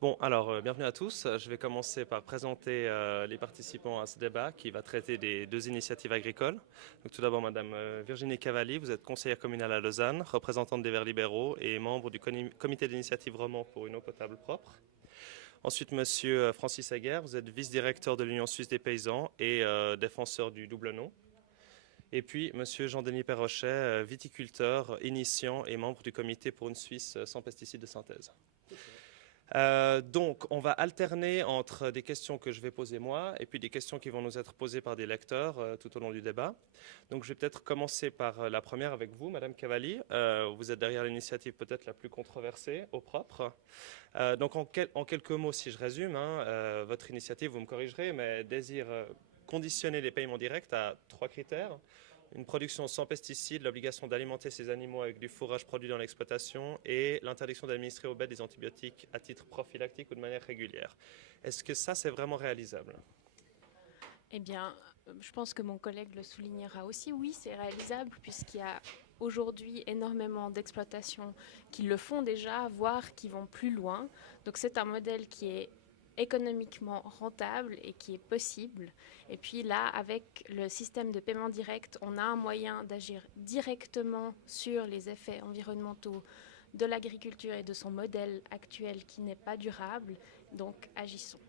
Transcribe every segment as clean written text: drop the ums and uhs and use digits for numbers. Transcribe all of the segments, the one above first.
Bon, alors, bienvenue à tous. Je vais commencer par présenter les participants à ce débat qui va traiter des deux initiatives agricoles. Donc, tout d'abord, Madame Virginie Cavalli, vous êtes conseillère communale à Lausanne, représentante des Verts libéraux et membre du comité d'initiative roman pour une eau potable propre. Ensuite, Monsieur Francis Aguerre, vous êtes vice-directeur de l'Union suisse des paysans et défenseur du double non. Et puis, Monsieur Jean-Denis Perrochet, viticulteur, initiant et membre du comité pour une Suisse sans pesticides de synthèse. Donc, on va alterner entre des questions que je vais poser moi et puis des questions qui vont nous être posées par des lecteurs tout au long du débat. Donc, je vais peut-être commencer par la première avec vous, Madame Cavalli. Vous êtes derrière l'initiative peut-être la plus controversée, au propre. Donc, en quelques mots, si je résume, votre initiative, vous me corrigerez, mais désire conditionner les paiements directs à 3 critères. Une production sans pesticides, l'obligation d'alimenter ces animaux avec du fourrage produit dans l'exploitation et l'interdiction d'administrer aux bêtes des antibiotiques à titre prophylactique ou de manière régulière. Est-ce que ça, c'est vraiment réalisable? Eh bien, je pense que mon collègue le soulignera aussi. Oui, c'est réalisable puisqu'il y a aujourd'hui énormément d'exploitations qui le font déjà, voire qui vont plus loin. Donc c'est un modèle qui est économiquement rentable et qui est possible. Et puis là, avec le système de paiement direct, on a un moyen d'agir directement sur les effets environnementaux de l'agriculture et de son modèle actuel qui n'est pas durable. Donc agissons.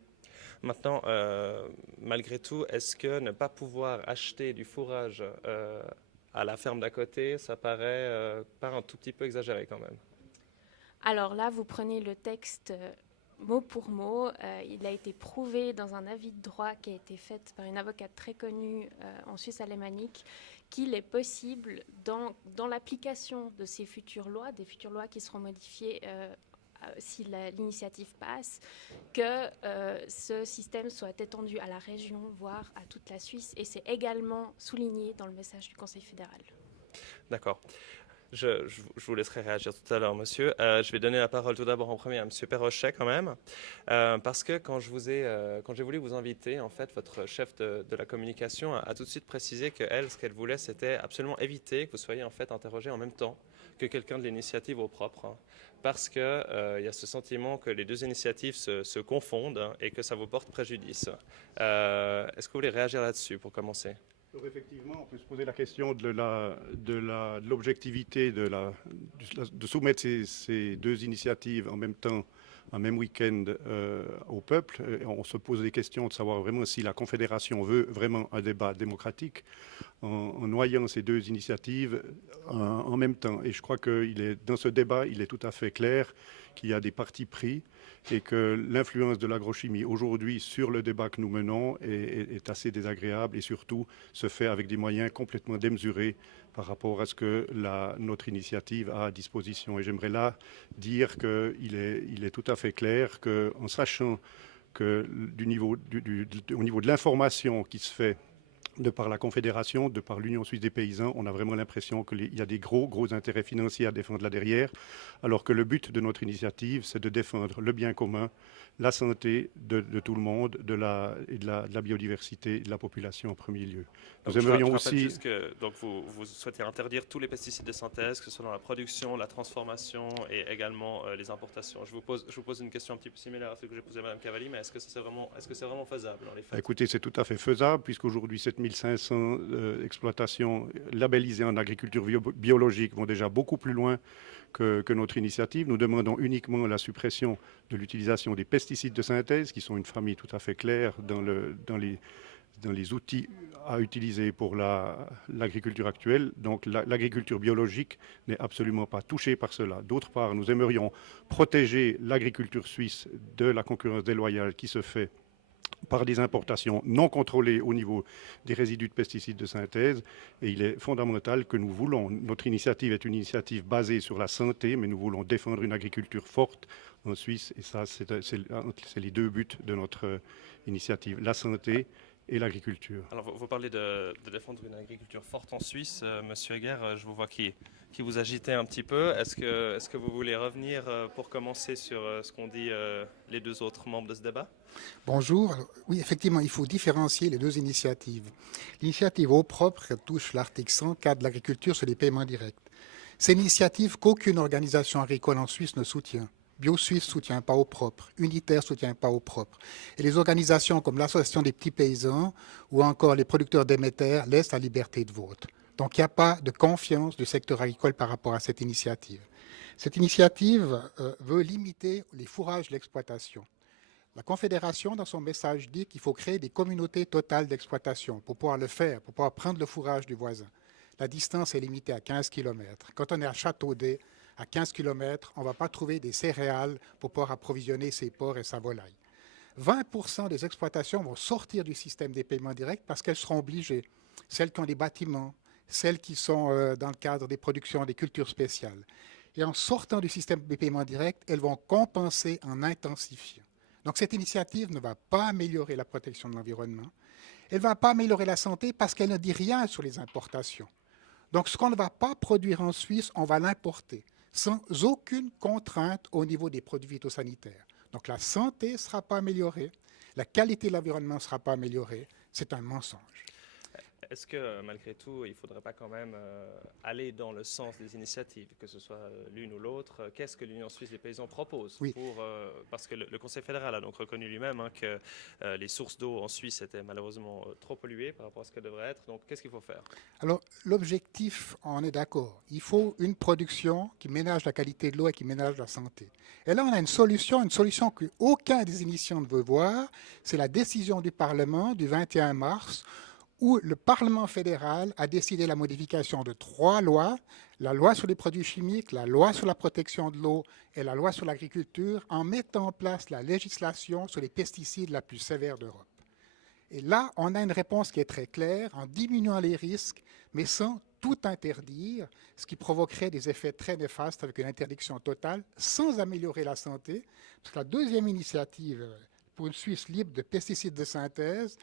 Maintenant, malgré tout, est-ce que ne pas pouvoir acheter du fourrage à la ferme d'à côté, ça paraît pas un tout petit peu exagéré quand même? Alors là, vous prenez le texte mot pour mot. Il a été prouvé dans un avis de droit qui a été fait par une avocate très connue en Suisse alémanique qu'il est possible, dans l'application de ces futures lois, des futures lois qui seront modifiées si l'initiative passe, que ce système soit étendu à la région, voire à toute la Suisse. Et c'est également souligné dans le message du Conseil fédéral. D'accord. Je vous laisserai réagir tout à l'heure, monsieur. Je vais donner la parole tout d'abord en premier à monsieur Perrochet quand même, parce que quand j'ai voulu vous inviter, en fait, votre chef de la communication a tout de suite précisé que elle, ce qu'elle voulait, c'était absolument éviter que vous soyez en fait interrogé en même temps que quelqu'un de l'initiative au propre, parce que il y a ce sentiment que les deux initiatives se confondent et que ça vous porte préjudice. Est-ce que vous voulez réagir là-dessus pour commencer? Alors effectivement, on peut se poser la question de l'objectivité de soumettre ces deux initiatives en même temps, un même week-end au peuple. Et on se pose des questions de savoir vraiment si la Confédération veut vraiment un débat démocratique en noyant ces deux initiatives en même temps. Et je crois que dans ce débat, il est tout à fait clair qu'il y a des partis pris et que l'influence de l'agrochimie aujourd'hui sur le débat que nous menons est assez désagréable et surtout se fait avec des moyens complètement démesurés par rapport à ce que notre initiative a à disposition. Et j'aimerais là dire qu'il est tout à fait clair qu'en sachant que au niveau de l'information qui se fait de par la Confédération, de par l'Union suisse des paysans, on a vraiment l'impression qu'il y a des gros intérêts financiers à défendre là derrière, alors que le but de notre initiative, c'est de défendre le bien commun, la santé de tout le monde, de la biodiversité, de la population en premier lieu. Nous Je aimerions rappelle aussi. juste que donc vous souhaitez interdire tous les pesticides de synthèse, que ce soit dans la production, la transformation et également les importations. Je vous pose une question un petit peu similaire à ce que j'ai posé à Mme Cavalli, mais est-ce que c'est vraiment faisable dans les faits? Écoutez, c'est tout à fait faisable, puisqu'aujourd'hui, 7500 exploitations labellisées en agriculture biologique vont déjà beaucoup plus loin que notre initiative. Nous demandons uniquement la suppression de l'utilisation des pesticides de synthèse, qui sont une famille tout à fait claire dans les outils à utiliser pour l'agriculture actuelle. Donc l'agriculture biologique n'est absolument pas touchée par cela. D'autre part, nous aimerions protéger l'agriculture suisse de la concurrence déloyale qui se fait par des importations non contrôlées au niveau des résidus de pesticides de synthèse. Et il est fondamental que notre initiative est une initiative basée sur la santé, mais nous voulons défendre une agriculture forte en Suisse. Et ça, c'est les deux buts de notre initiative, la santé et l'agriculture. Alors, vous parlez de défendre une agriculture forte en Suisse. Monsieur Aguerre, je vous vois qui vous agitez un petit peu. Est-ce que vous voulez revenir pour commencer sur ce qu'ont dit les deux autres membres de ce débat? Bonjour. Alors, oui, effectivement, il faut différencier les deux initiatives. L'initiative eau propre touche l'article 104 de l'agriculture sur les paiements directs. C'est une initiative qu'aucune organisation agricole en Suisse ne soutient. BioSuisse ne soutient pas au propre, Unitaire ne soutient pas au propre. Et les organisations comme l'Association des petits paysans ou encore les producteurs d'émetteurs laissent la liberté de vote. Donc il n'y a pas de confiance du secteur agricole par rapport à cette initiative. Cette initiative veut limiter les fourrages de l'exploitation. La Confédération, dans son message, dit qu'il faut créer des communautés totales d'exploitation pour pouvoir le faire, pour pouvoir prendre le fourrage du voisin. La distance est limitée à 15 km. Quand on est à Châteaudet, à 15 km, on ne va pas trouver des céréales pour pouvoir approvisionner ses porcs et sa volaille. 20% des exploitations vont sortir du système des paiements directs parce qu'elles seront obligées. Celles qui ont des bâtiments, celles qui sont dans le cadre des productions, des cultures spéciales. Et en sortant du système des paiements directs, elles vont compenser en intensifiant. Donc cette initiative ne va pas améliorer la protection de l'environnement. Elle ne va pas améliorer la santé parce qu'elle ne dit rien sur les importations. Donc ce qu'on ne va pas produire en Suisse, on va l'importer sans aucune contrainte au niveau des produits phytosanitaires. Donc la santé ne sera pas améliorée, la qualité de l'environnement ne sera pas améliorée. C'est un mensonge. Est-ce que, malgré tout, il ne faudrait pas quand même aller dans le sens des initiatives, que ce soit l'une ou l'autre? Qu'est-ce que l'Union suisse des paysans propose? Oui. Parce que le Conseil fédéral a donc reconnu lui-même que les sources d'eau en Suisse étaient malheureusement trop polluées par rapport à ce qu'elles devraient être. Donc, qu'est-ce qu'il faut faire? Alors, l'objectif, on est d'accord. Il faut une production qui ménage la qualité de l'eau et qui ménage la santé. Et là, on a une solution qu'aucun des initiants ne veut voir. C'est la décision du Parlement du 21 mars où le Parlement fédéral a décidé la modification de 3 lois, la loi sur les produits chimiques, la loi sur la protection de l'eau et la loi sur l'agriculture, en mettant en place la législation sur les pesticides la plus sévère d'Europe. Et là, on a une réponse qui est très claire, en diminuant les risques, mais sans tout interdire, ce qui provoquerait des effets très néfastes avec une interdiction totale, sans améliorer la santé. Parce que la deuxième initiative pour une Suisse libre de pesticides de synthèse,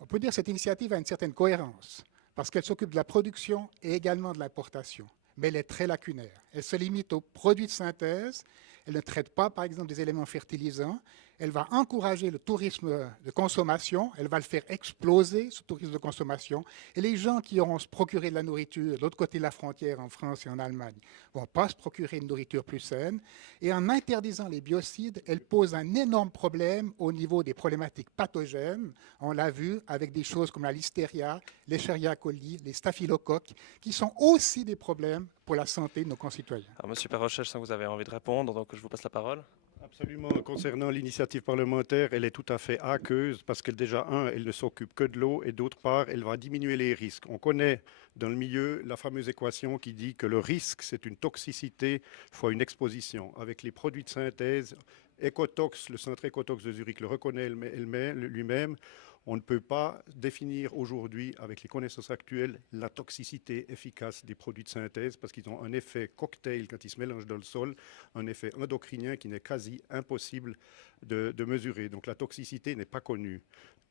on peut dire que cette initiative a une certaine cohérence, parce qu'elle s'occupe de la production et également de l'importation, mais elle est très lacunaire. Elle se limite aux produits de synthèse, elle ne traite pas, par exemple, des éléments fertilisants, elle va encourager le tourisme de consommation, elle va le faire exploser, ce tourisme de consommation, et les gens qui auront se procuré de la nourriture de l'autre côté de la frontière, en France et en Allemagne, ne vont pas se procurer une nourriture plus saine. Et en interdisant les biocides, elle pose un énorme problème au niveau des problématiques pathogènes. On l'a vu avec des choses comme la listeria, l'Escherichia coli, les staphylocoques, qui sont aussi des problèmes pour la santé de nos concitoyens. Alors, Monsieur Perrochel, je sens que vous avez envie de répondre, donc je vous passe la parole. Absolument. Concernant l'initiative parlementaire, elle est tout à fait aqueuse parce qu'elle, déjà, elle ne s'occupe que de l'eau et d'autre part, elle va diminuer les risques. On connaît dans le milieu la fameuse équation qui dit que le risque, c'est une toxicité fois une exposition. Avec les produits de synthèse, Ecotox, le centre Ecotox de Zurich le reconnaît lui-même. On ne peut pas définir aujourd'hui, avec les connaissances actuelles, la toxicité efficace des produits de synthèse parce qu'ils ont un effet cocktail quand ils se mélangent dans le sol, un effet endocrinien qui n'est quasi impossible de mesurer. Donc la toxicité n'est pas connue.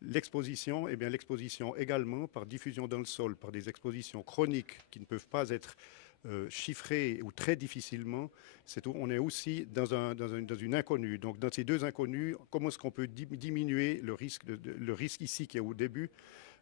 L'exposition, l'exposition également par diffusion dans le sol, par des expositions chroniques qui ne peuvent pas être chiffrées ou très difficilement, on est aussi dans une inconnue. Donc dans ces deux inconnues, comment est-ce qu'on peut diminuer le risque ici qui est au début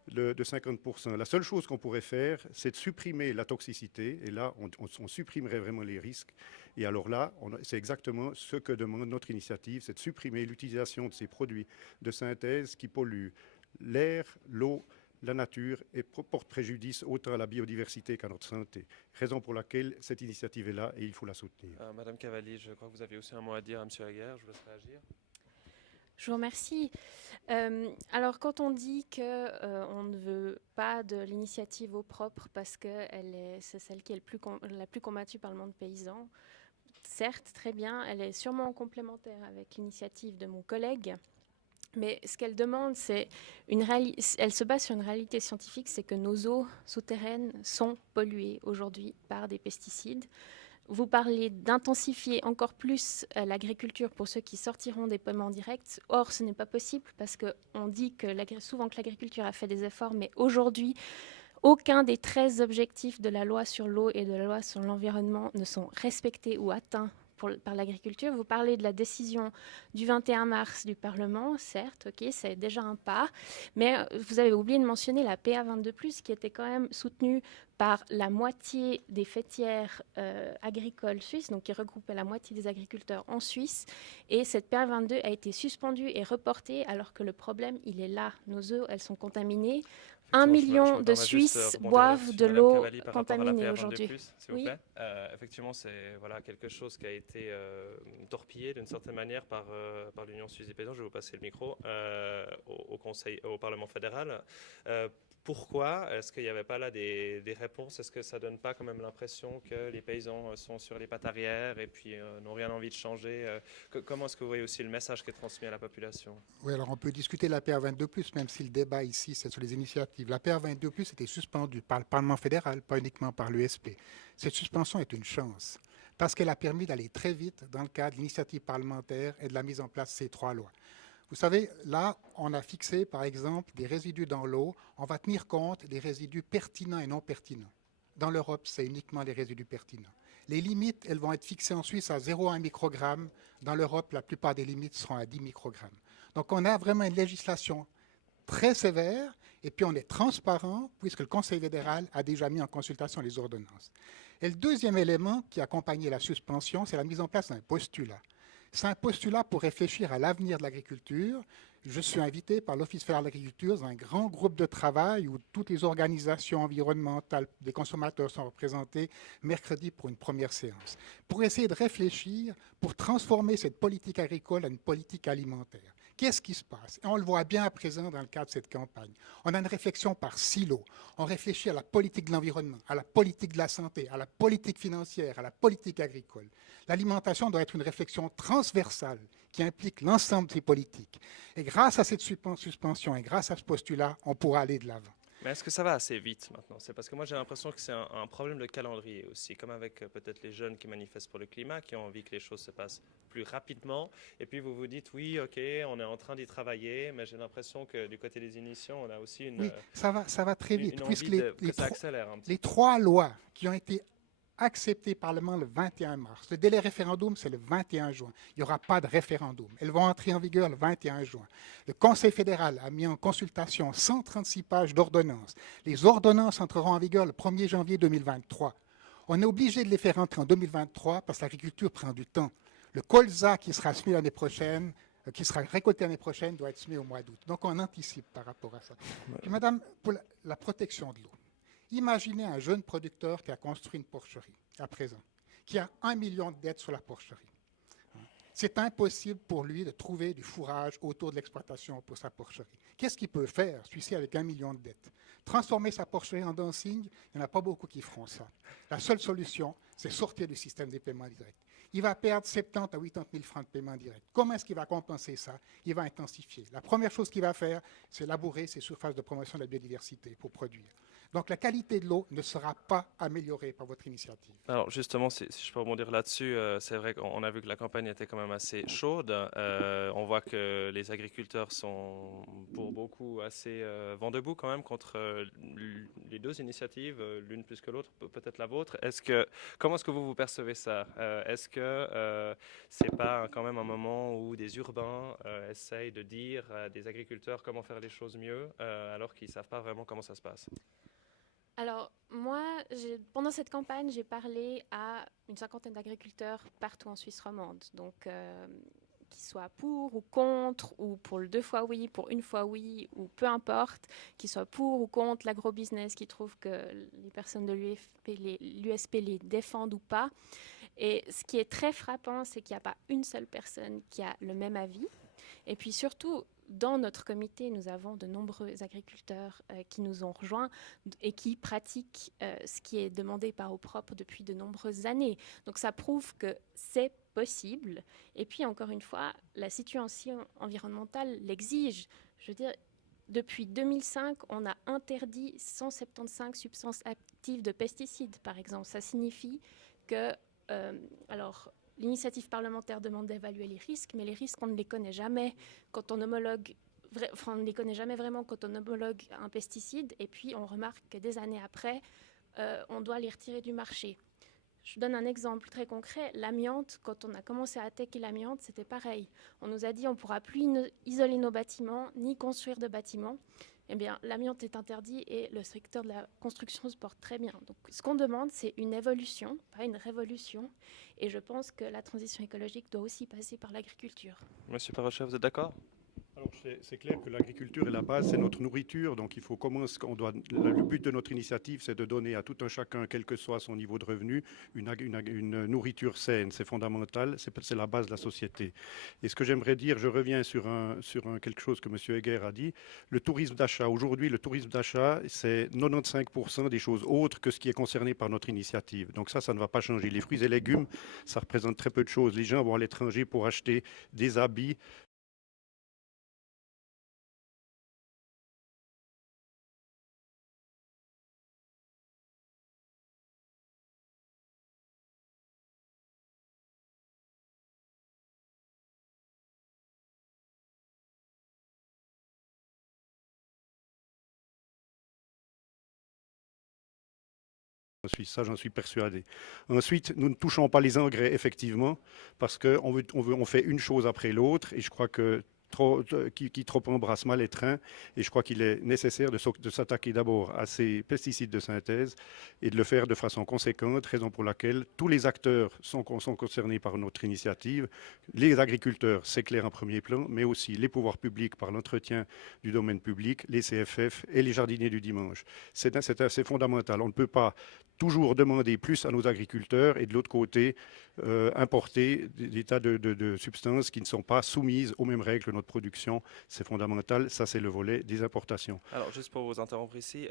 de 50%? La seule chose qu'on pourrait faire, c'est de supprimer la toxicité, et là on supprimerait vraiment les risques. Et alors là, c'est exactement ce que demande notre initiative, c'est de supprimer l'utilisation de ces produits de synthèse qui polluent l'air, l'eau, la nature et porte préjudice autant à la biodiversité qu'à notre santé. Raison pour laquelle cette initiative est là et il faut la soutenir. Madame Cavalli, je crois que vous avez aussi un mot à dire à Monsieur Aguerre, je vous laisse réagir. Je vous remercie. Alors, quand on dit qu'on ne veut pas de l'initiative au propre parce que c'est celle qui est la plus combattue par le monde paysan, certes, très bien, elle est sûrement complémentaire avec l'initiative de mon collègue. Mais ce qu'elle demande, elle se base sur une réalité scientifique, c'est que nos eaux souterraines sont polluées aujourd'hui par des pesticides. Vous parlez d'intensifier encore plus l'agriculture pour ceux qui sortiront des paiements directs. Or, ce n'est pas possible parce qu'on dit souvent que l'agriculture a fait des efforts, mais aujourd'hui, aucun des 13 objectifs de la loi sur l'eau et de la loi sur l'environnement ne sont respectés ou atteints par l'agriculture. Vous parlez de la décision du 21 mars du Parlement, certes, ok, c'est déjà un pas, mais vous avez oublié de mentionner la PA22+, qui était quand même soutenue par la moitié des fêtières agricoles suisses, donc qui regroupaient la moitié des agriculteurs en Suisse. Et cette PR22 a été suspendue et reportée alors que le problème, il est là. Nos œufs, elles sont contaminées. 1 million de Suisses boivent de l'eau contaminée aujourd'hui. S'il vous plaît. Effectivement, c'est quelque chose qui a été torpillé d'une certaine manière par l'Union suisse des paysans. Je vais vous passer le micro au Parlement fédéral. Pourquoi est-ce qu'il n'y avait pas là des réponses? Est-ce que ça ne donne pas quand même l'impression que les paysans sont sur les pattes arrière et puis n'ont rien envie de changer? Comment est-ce que vous voyez aussi le message qui est transmis à la population? Oui, alors on peut discuter de la PR22+, même si le débat ici, c'est sur les initiatives. La PR22+, était suspendue par le Parlement fédéral, pas uniquement par l'USP. Cette suspension est une chance, parce qu'elle a permis d'aller très vite dans le cadre de l'initiative parlementaire et de la mise en place de ces 3 lois. Vous savez, là, on a fixé, par exemple, des résidus dans l'eau. On va tenir compte des résidus pertinents et non pertinents. Dans l'Europe, c'est uniquement les résidus pertinents. Les limites, elles vont être fixées en Suisse à 0,1 microgramme. Dans l'Europe, la plupart des limites seront à 10 microgrammes. Donc, on a vraiment une législation très sévère, et puis on est transparent, puisque le Conseil fédéral a déjà mis en consultation les ordonnances. Et le deuxième élément qui accompagnait la suspension, c'est la mise en place d'un postulat. C'est un postulat pour réfléchir à l'avenir de l'agriculture. Je suis invité par l'Office fédéral de l'agriculture dans un grand groupe de travail où toutes les organisations environnementales des consommateurs sont représentées mercredi pour une première séance, pour essayer de réfléchir, pour transformer cette politique agricole en une politique alimentaire. Qu'est-ce qui se passe? Et on le voit bien à présent dans le cadre de cette campagne. On a une réflexion par silo. On réfléchit à la politique de l'environnement, à la politique de la santé, à la politique financière, à la politique agricole. L'alimentation doit être une réflexion transversale qui implique l'ensemble de ces politiques. Et grâce à cette suspension et grâce à ce postulat, on pourra aller de l'avant. Mais est-ce que ça va assez vite maintenant? C'est parce que moi j'ai l'impression que c'est un problème de calendrier aussi, comme avec peut-être les jeunes qui manifestent pour le climat, qui ont envie que les choses se passent plus rapidement. Et puis vous vous dites, oui, ok, on est en train d'y travailler, mais j'ai l'impression que du côté des initiations, on a aussi une... Oui, ça va très vite, puisque ça accélère un petit peu. Les 3 lois qui ont été acceptées par le Parlement le 21 mars. Le délai référendum, c'est le 21 juin. Il n'y aura pas de référendum. Elles vont entrer en vigueur le 21 juin. Le Conseil fédéral a mis en consultation 136 pages d'ordonnances. Les ordonnances entreront en vigueur le 1er janvier 2023. On est obligé de les faire entrer en 2023 parce que l'agriculture prend du temps. Le colza qui sera semé l'année prochaine, qui sera récolté l'année prochaine, doit être semé au mois d'août. Donc on anticipe par rapport à ça. Puis, madame, pour la protection de l'eau. Imaginez un jeune producteur qui a construit une porcherie, à présent, qui a 1 million de dettes sur la porcherie. C'est impossible pour lui de trouver du fourrage autour de l'exploitation pour sa porcherie. Qu'est-ce qu'il peut faire, celui-ci, avec 1 million de dettes? Transformer sa porcherie en dancing, il n'y en a pas beaucoup qui feront ça. La seule solution, c'est sortir du système des paiements directs. Il va perdre 70 à 80 000 francs de paiement direct. Comment est-ce qu'il va compenser ça? Il va intensifier. La première chose qu'il va faire, c'est labourer ses surfaces de promotion de la biodiversité pour produire. Donc la qualité de l'eau ne sera pas améliorée par votre initiative. Alors justement, si je peux rebondir là-dessus, c'est vrai qu'on a vu que la campagne était quand même assez chaude. On voit que les agriculteurs sont pour beaucoup assez vent debout quand même contre les 2 initiatives, l'une plus que l'autre, peut-être la vôtre. Comment est-ce que vous percevez ça? Est-ce que c'est pas quand même un moment où des urbains essayent de dire à des agriculteurs comment faire les choses mieux alors qu'ils ne savent pas vraiment comment ça se passe? Alors, moi, pendant cette campagne, j'ai parlé à une 50aine d'agriculteurs partout en Suisse romande. Donc, qu'ils soient pour ou contre, ou pour le 2 fois oui, pour 1 fois oui, ou peu importe, qu'ils soient pour ou contre l'agrobusiness, qui trouvent que les personnes de l'USP les défendent ou pas. Et ce qui est très frappant, c'est qu'il n'y a pas une seule personne qui a le même avis. Et puis surtout, dans notre comité, nous avons de nombreux agriculteurs qui nous ont rejoints et qui pratiquent ce qui est demandé par OPROP depuis de nombreuses années. Donc ça prouve que c'est possible. Et puis encore une fois, la situation environnementale l'exige. Je veux dire, depuis 2005, on a interdit 175 substances actives de pesticides, par exemple. Ça signifie que... L'initiative parlementaire demande d'évaluer les risques, mais les risques, on ne les connaît jamais quand on homologue, on ne les connaît jamais vraiment quand on homologue un pesticide, et puis on remarque que des années après, on doit les retirer du marché. Je donne un exemple très concret. L'amiante, quand on a commencé à attaquer l'amiante, c'était pareil. On nous a dit on ne pourra plus isoler nos bâtiments, ni construire de bâtiments. eh bien, l'amiante est interdit et le secteur de la construction se porte très bien. Donc, ce qu'on demande, c'est une évolution, pas une révolution. Et je pense que la transition écologique doit aussi passer par l'agriculture. Monsieur Parochet, vous êtes d'accord? Alors, c'est clair que l'agriculture est la base, c'est notre nourriture. Donc, il faut le but de notre initiative, c'est de donner à tout un chacun, quel que soit son niveau de revenu, une nourriture saine. C'est fondamental, c'est la base de la société. Et ce que j'aimerais dire, je reviens sur quelque chose que M. Heger a dit, le tourisme d'achat. Aujourd'hui, le tourisme d'achat, c'est 95% des choses autres que ce qui est concerné par notre initiative. Donc ça ne va pas changer. Les fruits et légumes, ça représente très peu de choses. Les gens vont à l'étranger pour acheter des habits, ça, j'en suis persuadé. Ensuite, nous ne touchons pas les engrais, effectivement, parce qu'on fait une chose après l'autre, et je crois que qui trop embrasse mal les trains, et je crois qu'il est nécessaire de s'attaquer d'abord à ces pesticides de synthèse et de le faire de façon conséquente, raison pour laquelle tous les acteurs sont concernés par notre initiative. Les agriculteurs, c'est clair en premier plan, mais aussi les pouvoirs publics par l'entretien du domaine public, les CFF et les jardiniers du dimanche. C'est assez fondamental. On ne peut pas toujours demander plus à nos agriculteurs et de l'autre côté, importer des tas de substances qui ne sont pas soumises aux mêmes règles que notre production. C'est fondamental. Ça, c'est le volet des importations. Alors, juste pour vous interrompre ici,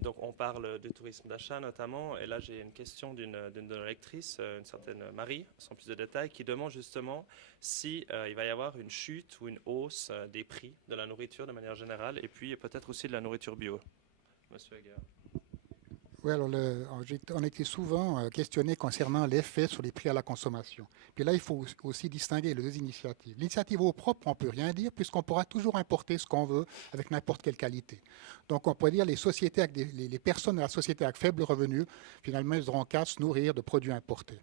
donc on parle de tourisme d'achat notamment, et là j'ai une question d'une de nos lectrices, une certaine Marie, sans plus de détails, qui demande justement si il va y avoir une chute ou une hausse des prix de la nourriture de manière générale, et puis peut-être aussi de la nourriture bio. Monsieur Heger. Oui, alors on a été souvent questionné concernant l'effet sur les prix à la consommation. Puis là, il faut aussi distinguer les deux initiatives. L'initiative au propre, on ne peut rien dire puisqu'on pourra toujours importer ce qu'on veut avec n'importe quelle qualité. Donc on pourrait dire les sociétés les personnes de la société avec faible revenu, finalement, ils n'auront qu'à se nourrir de produits importés.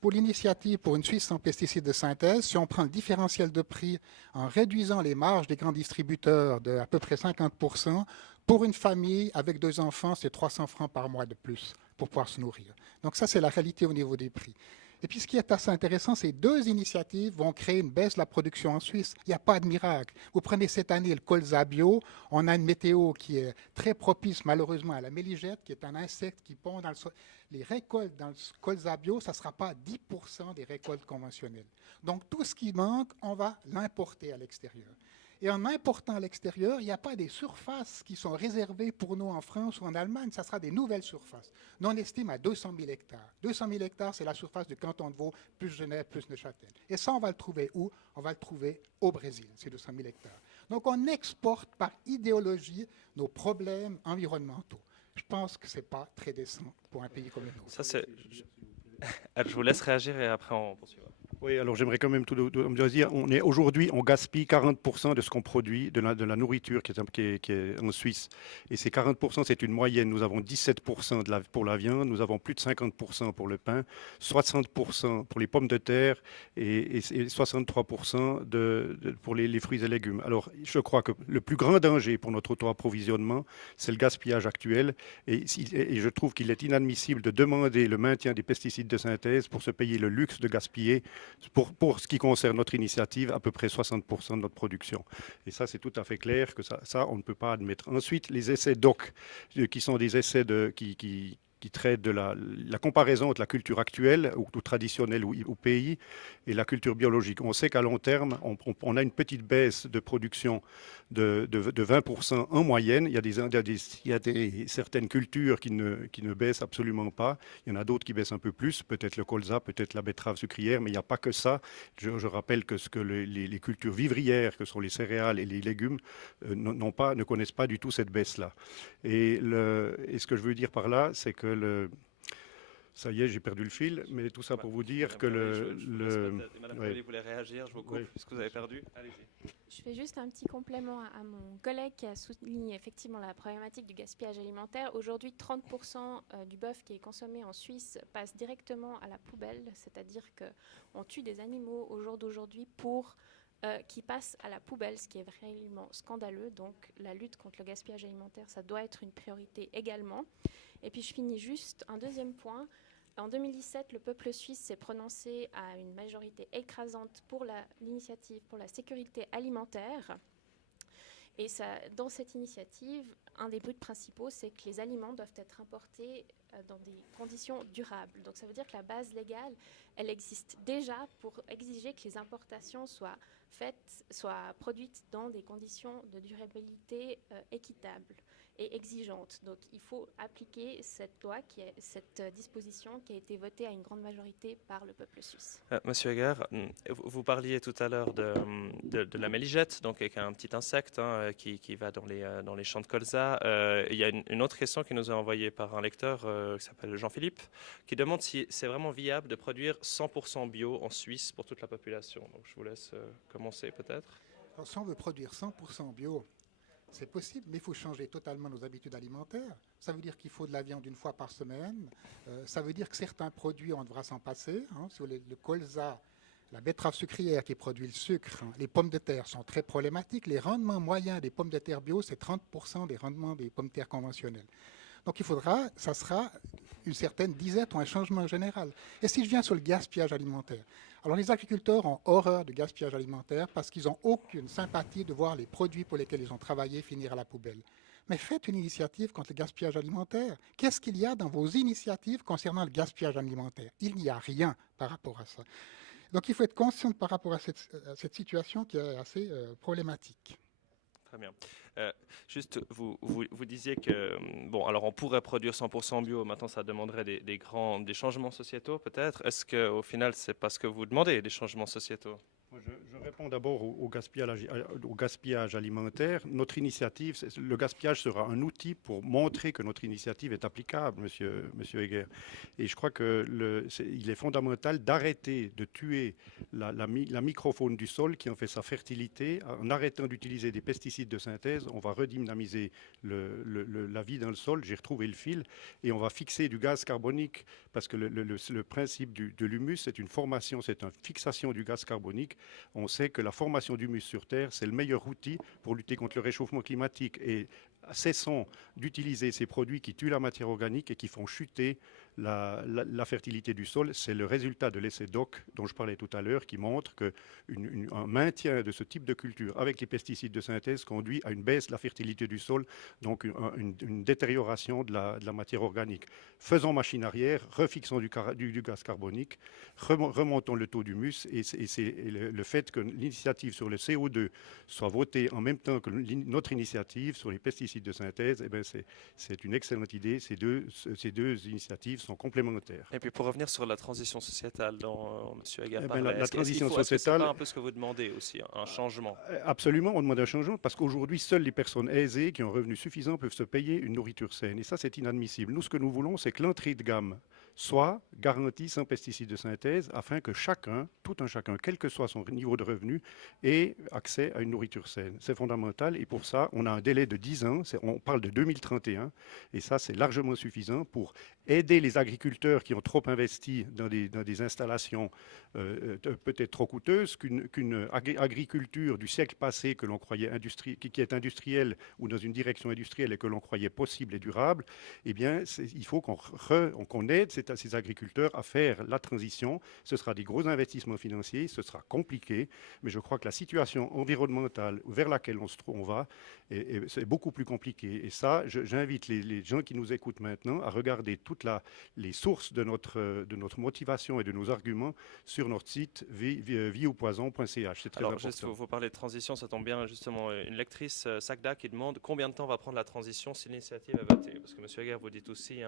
Pour l'initiative pour une Suisse sans pesticides de synthèse, si on prend le différentiel de prix en réduisant les marges des grands distributeurs de à peu près 50%, pour une famille avec 2 enfants, c'est 300 francs par mois de plus pour pouvoir se nourrir. Donc ça, c'est la réalité au niveau des prix. Et puis ce qui est assez intéressant, ces 2 initiatives vont créer une baisse de la production en Suisse. Il n'y a pas de miracle. Vous prenez cette année le colza bio, on a une météo qui est très propice malheureusement à la méligette, qui est un insecte qui pond dans le sol. Les récoltes dans le colza bio, ça ne sera pas 10% des récoltes conventionnelles. Donc tout ce qui manque, on va l'importer à l'extérieur. Et en important à l'extérieur, il n'y a pas des surfaces qui sont réservées pour nous en France ou en Allemagne, ça sera des nouvelles surfaces. Nous, on estime à 200 000 hectares. 200 000 hectares, c'est la surface du canton de Vaud, plus Genève, plus Neuchâtel. Et ça, on va le trouver où? On va le trouver au Brésil, ces 200 000 hectares. Donc, on exporte par idéologie nos problèmes environnementaux. Je pense que ce n'est pas très décent pour un pays comme le nôtre. Ça, c'est... Je vous laisse réagir et après on poursuivra. Oui, alors j'aimerais quand même tout dire, aujourd'hui, on gaspille 40% de ce qu'on produit, de la nourriture qui est en Suisse. Et ces 40%, c'est une moyenne. Nous avons 17% pour la viande, nous avons plus de 50% pour le pain, 60% pour les pommes de terre et 63% pour les fruits et légumes. Alors, je crois que le plus grand danger pour notre auto-approvisionnement, c'est le gaspillage actuel. Et je trouve qu'il est inadmissible de demander le maintien des pesticides de synthèse pour se payer le luxe de gaspiller. Pour ce qui concerne notre initiative, à peu près 60% de notre production. Et ça, c'est tout à fait clair que ça on ne peut pas admettre. Ensuite, les essais DOC, qui sont des essais qui traitent de la comparaison entre la culture actuelle ou traditionnelle au pays et la culture biologique. On sait qu'à long terme, on a une petite baisse de production de 20% en moyenne. Il y a certaines cultures qui ne baissent absolument pas. Il y en a d'autres qui baissent un peu plus, peut-être le colza, peut-être la betterave sucrière, mais il n'y a pas que ça. Je rappelle que les cultures vivrières, que sont les céréales et les légumes, ne connaissent pas du tout cette baisse-là. Et ce que je veux dire par là, c'est que ça y est, j'ai perdu le fil, mais tout ça pour vous dire que Madame Colli voulait réagir, je vous coupe, puisque vous avez perdu. Allez-y. Je fais juste un petit complément à mon collègue qui a souligné effectivement la problématique du gaspillage alimentaire. Aujourd'hui, 30% du bœuf qui est consommé en Suisse passe directement à la poubelle, c'est-à-dire qu'on tue des animaux au jour d'aujourd'hui pour qui passe à la poubelle, ce qui est vraiment scandaleux. Donc la lutte contre le gaspillage alimentaire, ça doit être une priorité également. Et puis je finis juste un deuxième point. En 2017, le peuple suisse s'est prononcé à une majorité écrasante pour l'initiative pour la sécurité alimentaire. Et ça, dans cette initiative, un des buts principaux, c'est que les aliments doivent être importés dans des conditions durables. Donc ça veut dire que la base légale, elle existe déjà pour exiger que les importations soient produites dans des conditions de durabilité équitables et exigeantes. Donc il faut appliquer cette loi, cette disposition qui a été votée à une grande majorité par le peuple suisse. Monsieur Heger, vous parliez tout à l'heure de la méligette, donc avec un petit insecte qui va dans les champs de colza. Il y a une autre question qui nous est envoyée par un lecteur qui s'appelle Jean-Philippe, qui demande si c'est vraiment viable de produire 100% bio en Suisse pour toute la population. Donc je vous laisse commencer peut-être. Alors, si on veut produire 100% bio, c'est possible, mais il faut changer totalement nos habitudes alimentaires. Ça veut dire qu'il faut de la viande une fois par semaine. Ça veut dire que certains produits, on devra s'en passer. Sur le colza, la betterave sucrière qui produit le sucre, les pommes de terre sont très problématiques. Les rendements moyens des pommes de terre bio, c'est 30% des rendements des pommes de terre conventionnelles. Donc ça sera une certaine disette ou un changement général. Et si je viens sur le gaspillage alimentaire, alors les agriculteurs ont horreur du gaspillage alimentaire parce qu'ils n'ont aucune sympathie de voir les produits pour lesquels ils ont travaillé finir à la poubelle. Mais faites une initiative contre le gaspillage alimentaire. Qu'est-ce qu'il y a dans vos initiatives concernant le gaspillage alimentaire? Il n'y a rien par rapport à ça. Donc il faut être conscient par rapport à cette situation qui est assez problématique. Très bien. Juste, vous disiez que, bon, alors on pourrait produire 100% bio, maintenant ça demanderait des changements sociétaux peut-être. Est-ce qu'au final, c'est parce que vous demandez des changements sociétaux? Je réponds d'abord au gaspillage alimentaire. Notre initiative, le gaspillage sera un outil pour montrer que notre initiative est applicable, monsieur Heger. Et je crois qu'il est fondamental d'arrêter de tuer la microfaune du sol qui en fait sa fertilité. En arrêtant d'utiliser des pesticides de synthèse, on va redynamiser la vie dans le sol. J'ai retrouvé le fil. Et on va fixer du gaz carbonique parce que le principe de l'humus, c'est une formation, c'est une fixation du gaz carbonique. On sait que la formation d'humus sur Terre, c'est le meilleur outil pour lutter contre le réchauffement climatique. Et cessons d'utiliser ces produits qui tuent la matière organique et qui font chuter la fertilité du sol. C'est le résultat de l'essai DOC dont je parlais tout à l'heure qui montre qu'un maintien de ce type de culture avec les pesticides de synthèse conduit à une baisse de la fertilité du sol, donc une détérioration de la matière organique. Faisons machine arrière, refixons du gaz carbonique, remontons le taux d'humus et le fait que l'initiative sur le CO2 soit votée en même temps que notre initiative sur les pesticides de synthèse, eh bien c'est une excellente idée. Ces deux initiatives sont complémentaires. Et puis pour revenir sur la transition sociétale dont M. Heger parlait, la transition est-ce que sociétale, c'est pas un peu ce que vous demandez aussi, un changement? Absolument, on demande un changement parce qu'aujourd'hui, seules les personnes aisées qui ont un revenu suffisant peuvent se payer une nourriture saine. Et ça, c'est inadmissible. Nous, ce que nous voulons, c'est que l'entrée de gamme soit garantie sans pesticides de synthèse afin que chacun, tout un chacun, quel que soit son niveau de revenu, ait accès à une nourriture saine. C'est fondamental et pour ça, on a un délai de 10 ans, on parle de 2031 et ça, c'est largement suffisant pour aider les agriculteurs qui ont trop investi dans des installations peut-être trop coûteuses, qu'une agriculture du siècle passé que l'on croyait qui est industrielle ou dans une direction industrielle et que l'on croyait possible et durable, eh bien, il faut qu'on aide ces agriculteurs à faire la transition. Ce sera des gros investissements financiers, ce sera compliqué, mais je crois que la situation environnementale vers laquelle on va, c'est beaucoup plus compliqué. Et ça, j'invite les gens qui nous écoutent maintenant à regarder toutes les sources de notre motivation et de nos arguments sur notre site vieaupoison.ch. C'est très Alors, important. juste, vous parlez de transition, ça tombe bien, justement, une lectrice, Sagda, qui demande combien de temps va prendre la transition si l'initiative est votée. Parce que M. Heger, vous dites aussi,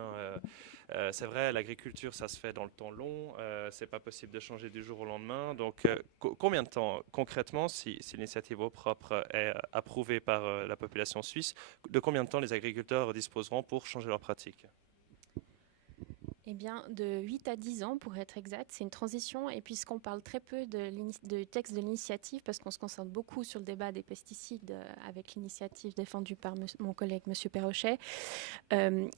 c'est vrai, l'agriculture, ça se fait dans le temps long, c'est pas possible de changer du jour au lendemain. Donc, combien de temps, concrètement, si l'initiative Eau propre est approuvée par la population suisse, de combien de temps les agriculteurs disposeront pour changer leurs pratiques? Eh bien, de 8 à 10 ans, pour être exact, c'est une transition. Et puisqu'on parle très peu de texte de l'initiative, parce qu'on se concentre beaucoup sur le débat des pesticides avec l'initiative défendue par mon collègue M. Perrochet,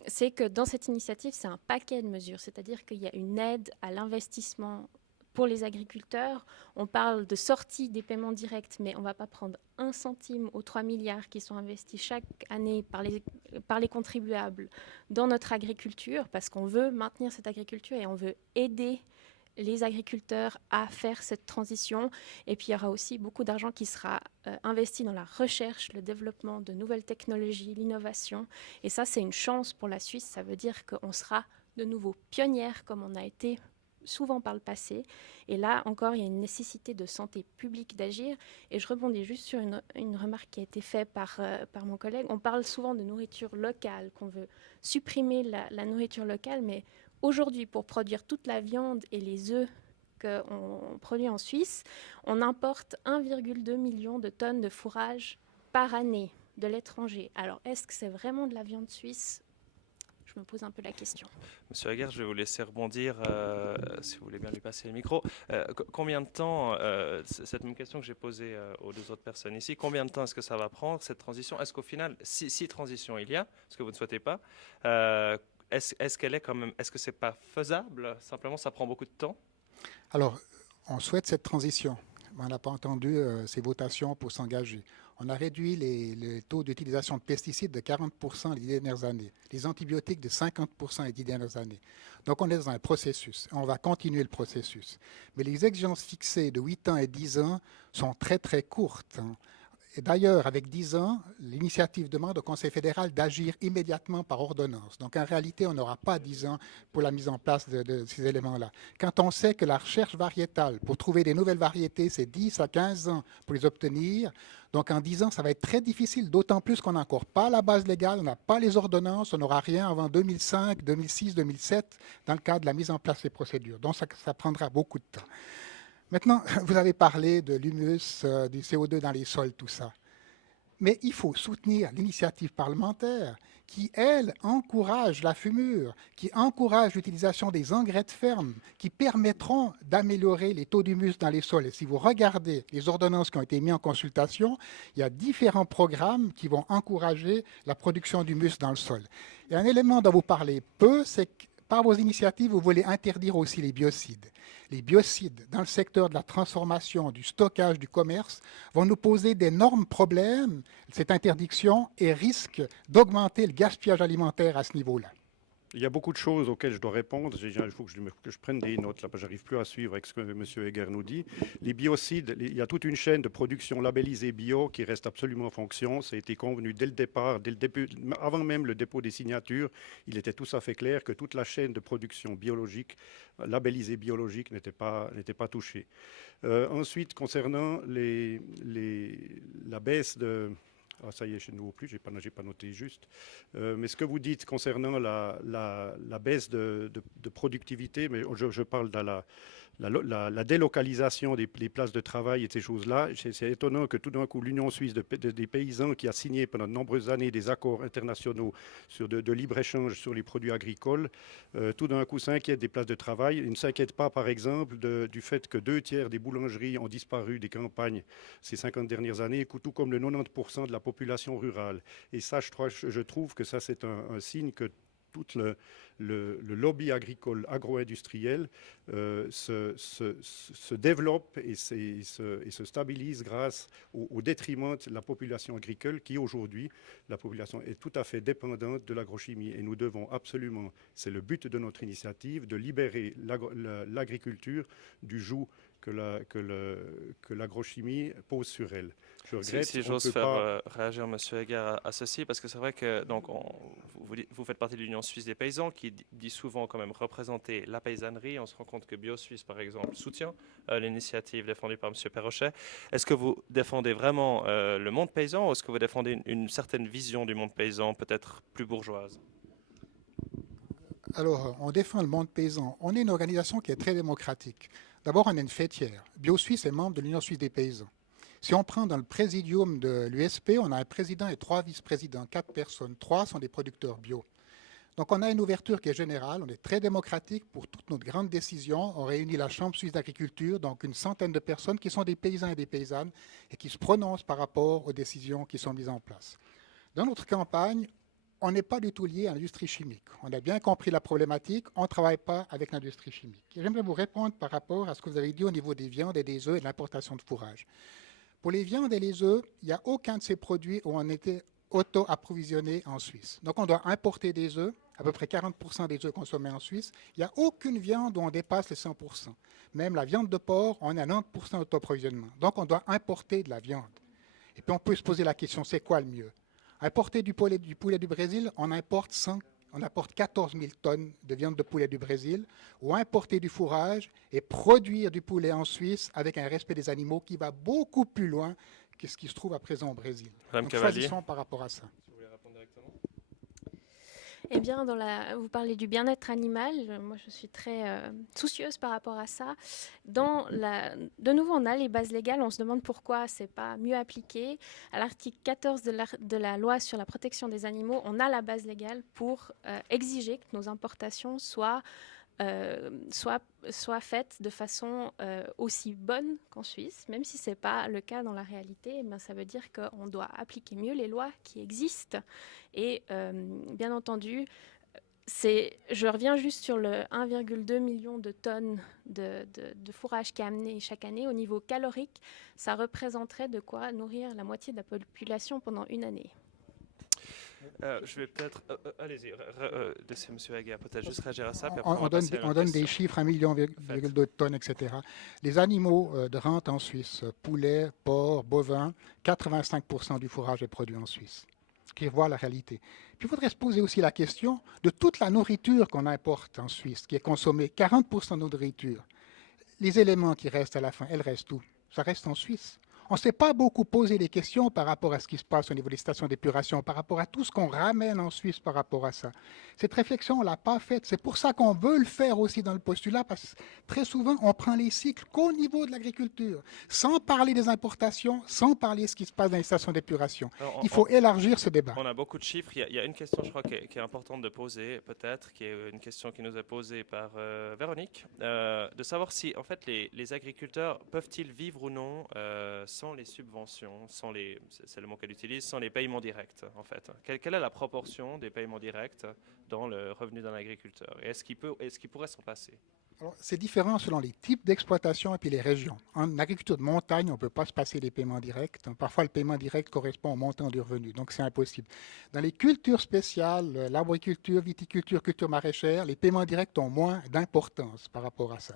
c'est que dans cette initiative, c'est un paquet de mesures. C'est-à-dire qu'il y a une aide à l'investissement pour les agriculteurs, on parle de sortie des paiements directs, mais on ne va pas prendre 1 centime aux 3 milliards qui sont investis chaque année par les contribuables dans notre agriculture, parce qu'on veut maintenir cette agriculture et on veut aider les agriculteurs à faire cette transition. Et puis, il y aura aussi beaucoup d'argent qui sera investi dans la recherche, le développement de nouvelles technologies, l'innovation. Et ça, c'est une chance pour la Suisse. Ça veut dire qu'on sera de nouveau pionnière comme on a été souvent par le passé. Et là, encore, il y a une nécessité de santé publique d'agir. Et je rebondis juste sur une remarque qui a été faite par mon collègue. On parle souvent de nourriture locale, qu'on veut supprimer la nourriture locale, mais aujourd'hui, pour produire toute la viande et les œufs qu'on produit en Suisse, on importe 1,2 million de tonnes de fourrage par année de l'étranger. Alors, est-ce que c'est vraiment de la viande suisse ? Je me pose un peu la question. Monsieur Aguerre, je vais vous laisser rebondir, si vous voulez bien lui passer le micro. Combien de temps, cette même question que j'ai posée aux deux autres personnes ici, combien de temps est-ce que ça va prendre, cette transition ? Est-ce qu'au final, si transition il y a, ce que vous ne souhaitez pas, est-ce qu'elle est quand même, est-ce que c'est pas faisable ? Simplement, ça prend beaucoup de temps ? Alors, on souhaite cette transition. On n'a pas entendu ces votations pour s'engager. On a réduit les taux d'utilisation de pesticides de 40% les 10 dernières années, les antibiotiques de 50% les 10 dernières années. Donc on est dans un processus, on va continuer le processus. Mais les exigences fixées de 8 ans et 10 ans sont très très courtes. Et d'ailleurs, avec 10 ans, l'initiative demande au Conseil fédéral d'agir immédiatement par ordonnance. Donc en réalité, on n'aura pas 10 ans pour la mise en place de ces éléments-là. Quand on sait que la recherche variétale, pour trouver des nouvelles variétés, c'est 10 à 15 ans pour les obtenir, donc en 10 ans, ça va être très difficile, d'autant plus qu'on n'a encore pas la base légale, on n'a pas les ordonnances, on n'aura rien avant 2005, 2006, 2007, dans le cadre de la mise en place des procédures. Donc ça prendra beaucoup de temps. Maintenant, vous avez parlé de l'humus, du CO2 dans les sols, tout ça. Mais il faut soutenir l'initiative parlementaire qui, elle, encourage la fumure, qui encourage l'utilisation des engrais de ferme, qui permettront d'améliorer les taux d'humus dans les sols. Et si vous regardez les ordonnances qui ont été mises en consultation, il y a différents programmes qui vont encourager la production d'humus dans le sol. Et un élément dont vous parlez peu, c'est que par vos initiatives, vous voulez interdire aussi les biocides. Les biocides, dans le secteur de la transformation, du stockage, du commerce, vont nous poser d'énormes problèmes, cette interdiction, et risque d'augmenter le gaspillage alimentaire à ce niveau-là. Il y a beaucoup de choses auxquelles je dois répondre. Il faut que je prenne des notes, là, parce que je n'arrive plus à suivre avec ce que M. Heger nous dit. Les biocides, il y a toute une chaîne de production labellisée bio qui reste absolument en fonction. Ça a été convenu dès le départ, avant même le dépôt des signatures. Il était tout à fait clair que toute la chaîne de production biologique, labellisée biologique, n'était pas touchée. Ensuite, concernant la baisse de... Ah, ça y est, je ne vois plus, je n'ai pas noté juste. Mais ce que vous dites concernant la baisse de productivité, mais je parle de la délocalisation des places de travail et ces choses-là, c'est étonnant que tout d'un coup, l'Union suisse des paysans qui a signé pendant de nombreuses années des accords internationaux de libre-échange sur les produits agricoles, tout d'un coup s'inquiète des places de travail. Il ne s'inquiète pas, par exemple, du fait que 2/3 des boulangeries ont disparu des campagnes ces 50 dernières années, tout comme le 90% de la population rurale. Et ça, je trouve que ça, c'est un signe que tout le lobby agricole, agro-industriel se développe et se stabilise grâce au détriment de la population agricole qui aujourd'hui, la population est tout à fait dépendante de l'agrochimie. Et nous devons absolument, c'est le but de notre initiative, de libérer l'agriculture du joug que l'agrochimie pose sur elle. Je regrette. Si j'ose faire réagir M. Heger à ceci, parce que c'est vrai que donc, vous faites partie de l'Union suisse des paysans qui dit souvent quand même représenter la paysannerie. On se rend compte que BioSuisse, par exemple, soutient l'initiative défendue par M. Perrochet. Est-ce que vous défendez vraiment le monde paysan ou est-ce que vous défendez une certaine vision du monde paysan, peut-être plus bourgeoise ? Alors, on défend le monde paysan. On est une organisation qui est très démocratique. D'abord, on est une fêtière. BioSuisse est membre de l'Union suisse des paysans. Si on prend dans le présidium de l'USP, on a un président et 3 vice-présidents, 4 personnes. 3 sont des producteurs bio. Donc on a une ouverture qui est générale, on est très démocratique pour toutes nos grandes décisions. On réunit la Chambre suisse d'agriculture, donc une centaine de personnes qui sont des paysans et des paysannes et qui se prononcent par rapport aux décisions qui sont mises en place. Dans notre campagne, on n'est pas du tout lié à l'industrie chimique. On a bien compris la problématique, on ne travaille pas avec l'industrie chimique. Et j'aimerais vous répondre par rapport à ce que vous avez dit au niveau des viandes et des œufs et de l'importation de fourrage. Pour les viandes et les œufs, il n'y a aucun de ces produits où on était auto-approvisionné en Suisse. Donc on doit importer des œufs, à peu près 40% des œufs consommés en Suisse. Il n'y a aucune viande où on dépasse les 100%. Même la viande de porc, on est à 90% d'auto-approvisionnement. Donc on doit importer de la viande. Et puis on peut se poser la question, c'est quoi le mieux? Importer du poulet du Brésil, on importe 14 000 tonnes de viande de poulet du Brésil, ou importer du fourrage et produire du poulet en Suisse avec un respect des animaux qui va beaucoup plus loin que ce qui se trouve à présent au Brésil. Madame Donc Cavalli, choisissons par rapport à ça. si vous voulez répondre directement. Eh bien, vous parlez du bien-être animal. Moi, je suis très soucieuse par rapport à ça. De nouveau, on a les bases légales. On se demande pourquoi c'est pas mieux appliqué. À l'article 14 de la loi sur la protection des animaux, on a la base légale pour exiger que nos importations soient faites de façon aussi bonne qu'en Suisse, même si ce n'est pas le cas dans la réalité. Eh bien, ça veut dire qu'on doit appliquer mieux les lois qui existent. Et bien entendu, je reviens juste sur le 1,2 million de tonnes de fourrage qui est amené chaque année. Au niveau calorique, ça représenterait de quoi nourrir la moitié de la population pendant une année. Je vais peut-être... allez-y, laissez M. Aguerre peut-être juste réagir à ça. Puis On donne des chiffres, 1,2 million de tonnes, etc. Les animaux de rente en Suisse, poulet, porc, bovin, 85% du fourrage est produit en Suisse, qui voit la réalité. Puis il faudrait se poser aussi la question de toute la nourriture qu'on importe en Suisse, qui est consommée, 40% de nos nourriture. Les éléments qui restent à la fin, elles restent où? Ça reste en Suisse. On ne s'est pas beaucoup posé des questions par rapport à ce qui se passe au niveau des stations d'épuration, par rapport à tout ce qu'on ramène en Suisse par rapport à ça. Cette réflexion, on ne l'a pas faite. C'est pour ça qu'on veut le faire aussi dans le postulat, parce que très souvent, on prend les cycles qu'au niveau de l'agriculture, sans parler des importations, sans parler de ce qui se passe dans les stations d'épuration. Il faut élargir ce débat. On a beaucoup de chiffres. Il y a une question, je crois, qui est importante de poser, peut-être, qui est une question qui nous est posée par Véronique, de savoir si, en fait, les agriculteurs peuvent-ils vivre ou non sans les subventions, c'est le mot qu'elle utilise, sans les paiements directs, en fait. Quelle est la proportion des paiements directs dans le revenu d'un agriculteur? Et est-ce qu'il pourrait s'en passer? C'est différent selon les types d'exploitation et puis les régions. En agriculture de montagne, on ne peut pas se passer des paiements directs. Parfois, le paiement direct correspond au montant du revenu, donc c'est impossible. Dans les cultures spéciales, l'arboriculture, viticulture, culture maraîchère, les paiements directs ont moins d'importance par rapport à ça.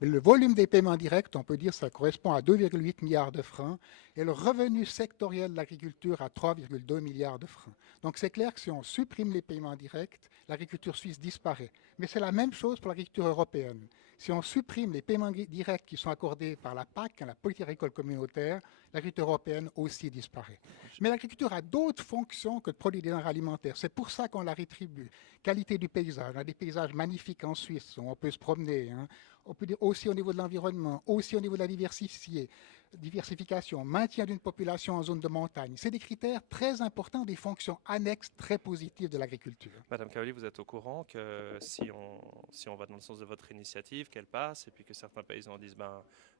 Mais le volume des paiements directs, on peut dire que ça correspond à 2,8 milliards de francs et le revenu sectoriel de l'agriculture à 3,2 milliards de francs. Donc c'est clair que si on supprime les paiements directs, l'agriculture suisse disparaît. Mais c'est la même chose pour l'agriculture européenne. Si on supprime les paiements directs qui sont accordés par la PAC, la politique agricole communautaire, l'agriculture européenne aussi disparaît. Mais l'agriculture a d'autres fonctions que de produire des denrées alimentaires. C'est pour ça qu'on la rétribue. Qualité du paysage. On a des paysages magnifiques en Suisse où on peut se promener. On peut dire aussi au niveau de l'environnement, aussi au niveau de la diversification, maintien d'une population en zone de montagne. C'est des critères très importants, des fonctions annexes très positives de l'agriculture. Madame Cavalli, vous êtes au courant que si on va dans le sens de votre initiative, qu'elle passe, et puis que certains paysans disent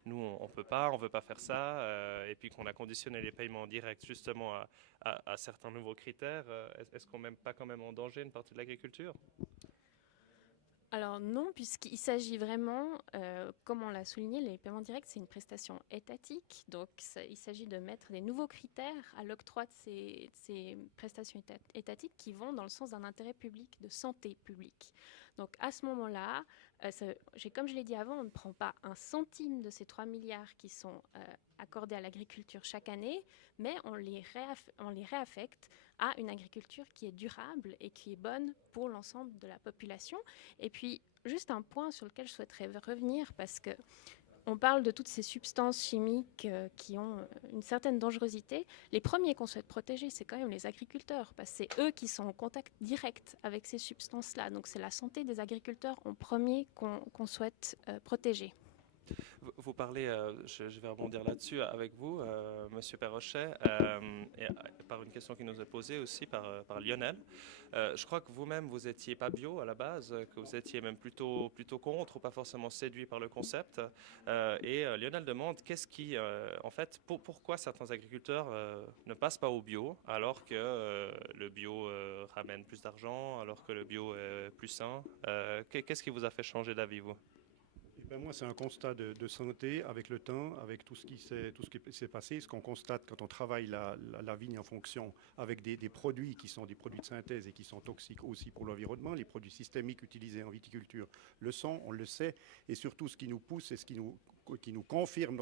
nous on peut pas, on veut pas faire ça, et puis qu'on a conditionné les paiements directs justement à certains nouveaux critères, est-ce qu'on ne met pas quand même en danger une partie de l'agriculture? Alors non, puisqu'il s'agit vraiment, comme on l'a souligné, les paiements directs, c'est une prestation étatique. Donc il s'agit de mettre des nouveaux critères à l'octroi de ces prestations étatiques qui vont dans le sens d'un intérêt public, de santé publique. Donc à ce moment-là, comme je l'ai dit avant, on ne prend pas un centime de ces 3 milliards qui sont accordés à l'agriculture chaque année, mais on les réaffecte à une agriculture qui est durable et qui est bonne pour l'ensemble de la population. Et puis, juste un point sur lequel je souhaiterais revenir, parce que on parle de toutes ces substances chimiques qui ont une certaine dangerosité. Les premiers qu'on souhaite protéger, c'est quand même les agriculteurs, parce que c'est eux qui sont en contact direct avec ces substances-là. Donc c'est la santé des agriculteurs en premier qu'on souhaite protéger. Vous parlez, je vais rebondir là-dessus avec vous, Monsieur Perrochet, et par une question qui nous est posée aussi par Lionel. Je crois que vous-même, vous étiez pas bio à la base, que vous étiez même plutôt contre ou pas forcément séduit par le concept. Lionel demande qu'est-ce qui, en fait, pourquoi certains agriculteurs ne passent pas au bio alors que le bio ramène plus d'argent, alors que le bio est plus sain. Qu'est-ce qui vous a fait changer d'avis, vous? Eh ben, moi, c'est un constat de santé avec le temps, avec tout ce qui s'est passé. Ce qu'on constate quand on travaille la vigne en fonction avec des produits qui sont des produits de synthèse et qui sont toxiques aussi pour l'environnement. Les produits systémiques utilisés en viticulture le sont, on le sait. Et surtout, ce qui nous pousse et ce qui nous confirme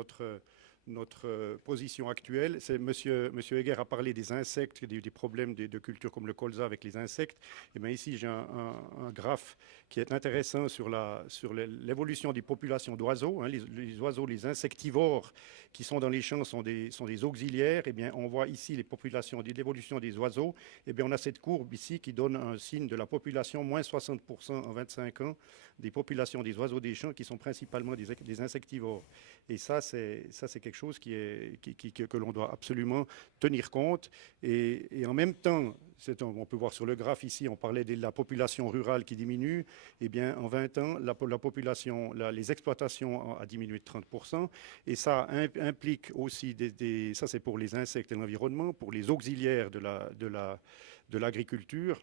notre position actuelle, c'est Monsieur Heger a parlé des insectes, des problèmes de culture comme le colza avec les insectes. Et bien ici, j'ai un graphe qui est intéressant sur l'évolution des populations d'oiseaux. Hein. Les oiseaux, les insectivores qui sont dans les champs sont des auxiliaires. Et bien, on voit ici les populations, l'évolution des oiseaux. Et bien, on a cette courbe ici qui donne un signe de la population, moins 60% en 25 ans, des populations des oiseaux des champs qui sont principalement des insectivores. Et ça, c'est quelque chose que l'on doit absolument tenir compte. Et en même temps, on peut voir sur le graphe ici, on parlait de la population rurale qui diminue. Eh bien, en 20 ans, la population, les exploitations a diminué de 30%. Et ça implique aussi, ça c'est pour les insectes et l'environnement, pour les auxiliaires de l'agriculture.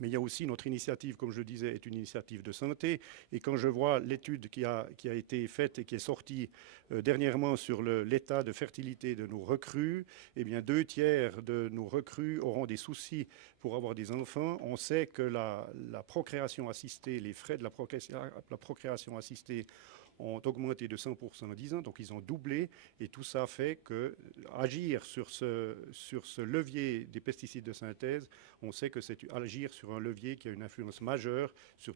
Mais il y a aussi notre initiative, comme je disais, est une initiative de santé. Et quand je vois l'étude qui a été faite et qui est sortie dernièrement sur l'état de fertilité de nos recrues, eh bien 2/3 de nos recrues auront des soucis pour avoir des enfants. On sait que la procréation assistée, les frais de la procréation assistée ont augmenté de 100% en 10 ans, donc ils ont doublé, et tout ça fait que agir sur ce levier des pesticides de synthèse, on sait que c'est agir sur un levier qui a une influence majeure sur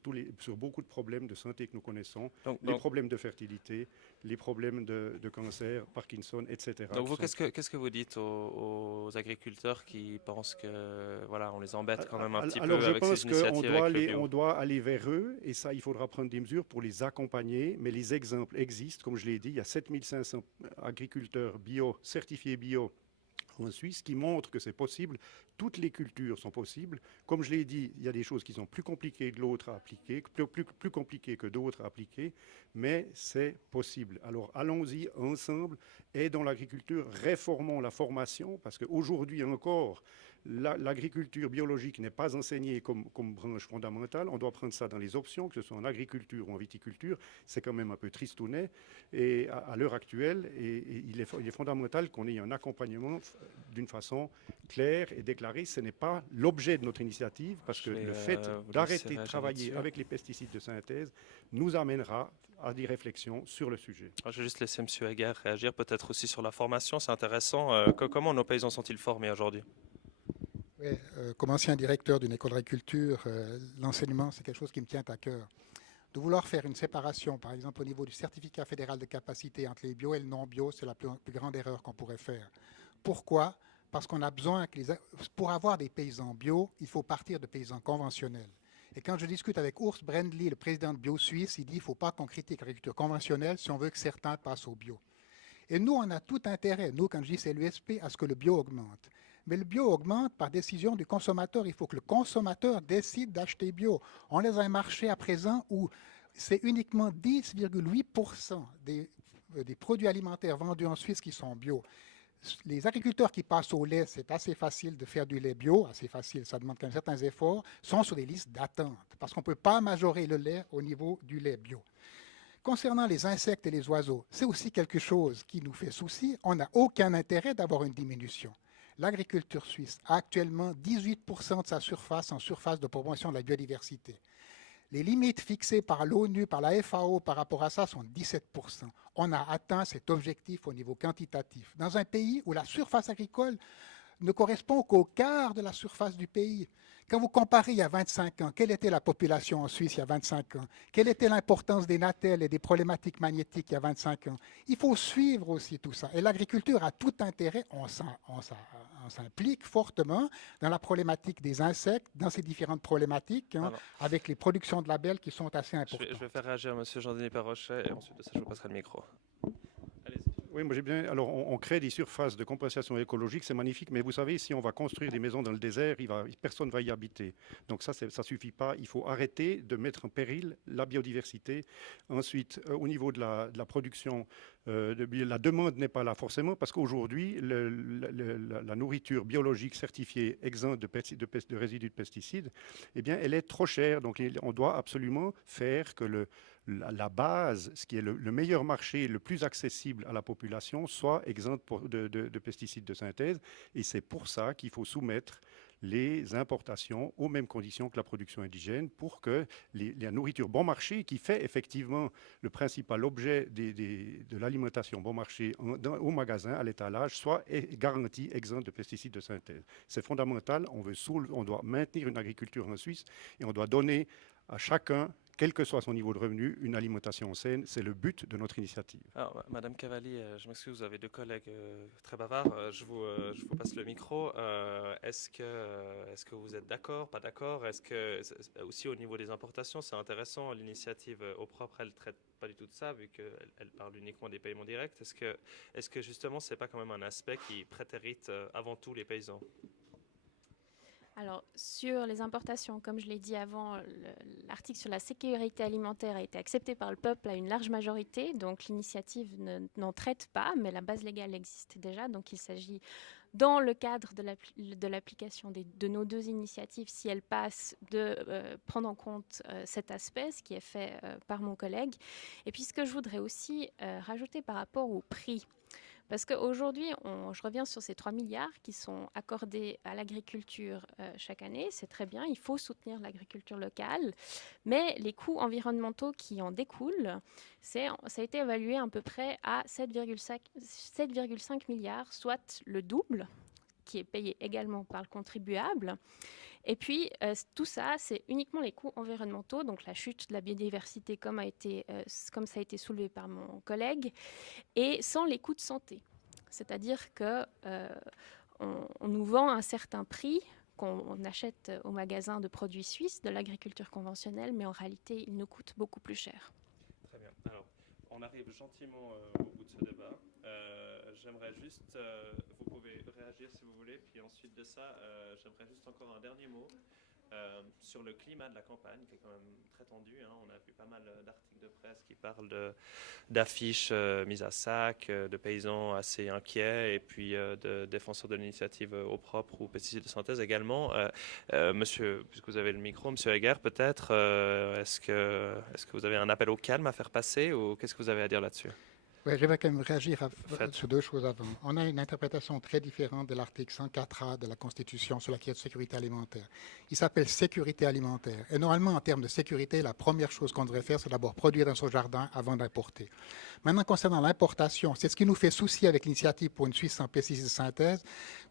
beaucoup de problèmes de santé que nous connaissons, les problèmes de fertilité, les problèmes de cancer, Parkinson, etc. Donc vous, qu'est-ce que vous dites aux agriculteurs qui pensent que voilà, on les embête quand même un petit peu avec ces initiatives? Alors je pense qu'on doit aller vers eux, et ça, il faudra prendre des mesures pour les accompagner, mais les exemples existent. Comme je l'ai dit, il y a 7500 agriculteurs bio, certifiés bio en Suisse, qui montrent que c'est possible. Toutes les cultures sont possibles. Comme je l'ai dit, il y a des choses qui sont plus compliquées que d'autres à appliquer, plus compliquées que d'autres à appliquer, mais c'est possible. Alors allons-y ensemble, aidons l'agriculture, réformons la formation, parce qu'aujourd'hui encore, l'agriculture biologique n'est pas enseignée comme branche fondamentale. On doit prendre ça dans les options, que ce soit en agriculture ou en viticulture. C'est quand même un peu tristounet. Et à l'heure actuelle, il est fondamental qu'on ait un accompagnement d'une façon claire et déclarée. Ce n'est pas l'objet de notre initiative, parce que le fait d'arrêter de travailler avec les pesticides de synthèse nous amènera à des réflexions sur le sujet. Je vais juste laisser M. Heger réagir, peut-être aussi sur la formation. C'est intéressant. Comment nos paysans sont-ils formés aujourd'hui? Oui, comme ancien directeur d'une école d'agriculture, l'enseignement, c'est quelque chose qui me tient à cœur. De vouloir faire une séparation, par exemple, au niveau du certificat fédéral de capacité entre les bio et le non-bio, c'est la plus grande erreur qu'on pourrait faire. Pourquoi? Parce qu'on a besoin, pour avoir des paysans bio, il faut partir de paysans conventionnels. Et quand je discute avec Urs Brendli, le président de Bio Suisse, il dit qu'il ne faut pas qu'on critique l'agriculture conventionnelle si on veut que certains passent au bio. Et nous, on a tout intérêt, nous, quand je dis c'est l'USP, à ce que le bio augmente. Mais le bio augmente par décision du consommateur. Il faut que le consommateur décide d'acheter bio. On est dans un marché à présent où c'est uniquement 10,8% des produits alimentaires vendus en Suisse qui sont bio. Les agriculteurs qui passent au lait, c'est assez facile de faire du lait bio, assez facile, ça demande quand même certains efforts, sont sur des listes d'attente, parce qu'on ne peut pas majorer le lait au niveau du lait bio. Concernant les insectes et les oiseaux, c'est aussi quelque chose qui nous fait souci. On n'a aucun intérêt d'avoir une diminution. L'agriculture suisse a actuellement 18% de sa surface en surface de promotion de la biodiversité. Les limites fixées par l'ONU, par la FAO par rapport à ça sont 17%. On a atteint cet objectif au niveau quantitatif. Dans un pays où la surface agricole ne correspond qu'au quart de la surface du pays. Quand vous comparez il y a 25 ans, quelle était la population en Suisse il y a 25 ans? Quelle était l'importance des natels et des problématiques magnétiques il y a 25 ans? Il faut suivre aussi tout ça. Et l'agriculture a tout intérêt, on s'implique fortement dans la problématique des insectes, dans ces différentes problématiques, avec les productions de labels qui sont assez importantes. Je vais faire réagir M. Jean-Denis Perrochet et ensuite de ça, je vous passerai le micro. Oui, moi j'ai bien. Alors, on crée des surfaces de compensation écologique, c'est magnifique, mais vous savez, si on va construire des maisons dans le désert, personne ne va y habiter. Donc ça ne suffit pas. Il faut arrêter de mettre en péril la biodiversité. Ensuite, au niveau de la production, la demande n'est pas là forcément, parce qu'aujourd'hui, la nourriture biologique certifiée exempte de résidus de pesticides, eh bien, elle est trop chère. Donc, on doit absolument faire que la base, ce qui est le meilleur marché, le plus accessible à la population, soit exempte de pesticides de synthèse. Et c'est pour ça qu'il faut soumettre les importations aux mêmes conditions que la production indigène pour que la nourriture bon marché, qui fait effectivement le principal objet de l'alimentation bon marché au magasin, à l'étalage, soit garantie exempte de pesticides de synthèse. C'est fondamental. On doit maintenir une agriculture en Suisse et on doit donner à chacun, quel que soit son niveau de revenu, une alimentation saine. C'est le but de notre initiative. Alors, Madame Cavalli, je m'excuse, vous avez deux collègues très bavards. Je vous passe le micro. Est-ce que vous êtes d'accord, pas d'accord? Est-ce que, aussi au niveau des importations, c'est intéressant, l'initiative Eau propre, elle ne traite pas du tout de ça, vu qu'elle parle uniquement des paiements directs. Est-ce que justement, ce n'est pas quand même un aspect qui prétérite avant tout les paysans? Alors, sur les importations, comme je l'ai dit avant, l'article sur la sécurité alimentaire a été accepté par le peuple à une large majorité, donc l'initiative n'en traite pas, mais la base légale existe déjà, donc il s'agit, dans le cadre de l'application de nos deux initiatives, si elles passent, de prendre en compte cet aspect, ce qui est fait par mon collègue. Et puis, ce que je voudrais aussi rajouter par rapport au prix, parce qu'aujourd'hui, je reviens sur ces 3 milliards qui sont accordés à l'agriculture chaque année. C'est très bien, il faut soutenir l'agriculture locale. Mais les coûts environnementaux qui en découlent, ça a été évalué à peu près à 7,5 milliards, soit le double, qui est payé également par le contribuable. Et puis, tout ça, c'est uniquement les coûts environnementaux, donc la chute de la biodiversité, comme ça a été soulevé par mon collègue, et sans les coûts de santé. C'est-à-dire qu'on nous vend un certain prix qu'on achète au magasin de produits suisses, de l'agriculture conventionnelle, mais en réalité, il nous coûte beaucoup plus cher. Très bien. Alors, on arrive gentiment au bout de ce débat. J'aimerais juste, vous pouvez réagir si vous voulez, puis ensuite de ça, j'aimerais juste encore un dernier mot sur le climat de la campagne, qui est quand même très tendu. On a vu pas mal d'articles de presse qui parlent d'affiches mises à sac, de paysans assez inquiets, et puis de défenseurs de l'initiative Eau propre ou pesticides de synthèse également. Monsieur, puisque vous avez le micro, Monsieur Heger, peut-être, est-ce que vous avez un appel au calme à faire passer, ou qu'est-ce que vous avez à dire là-dessus? Oui, je vais quand même réagir sur deux choses avant. On a une interprétation très différente de l'article 104A de la Constitution sur la question de sécurité alimentaire. Il s'appelle sécurité alimentaire. Et normalement, en termes de sécurité, la première chose qu'on devrait faire, c'est d'abord produire dans son jardin avant d'importer. Maintenant, concernant l'importation, c'est ce qui nous fait souci avec l'initiative pour une Suisse sans pesticides de synthèse.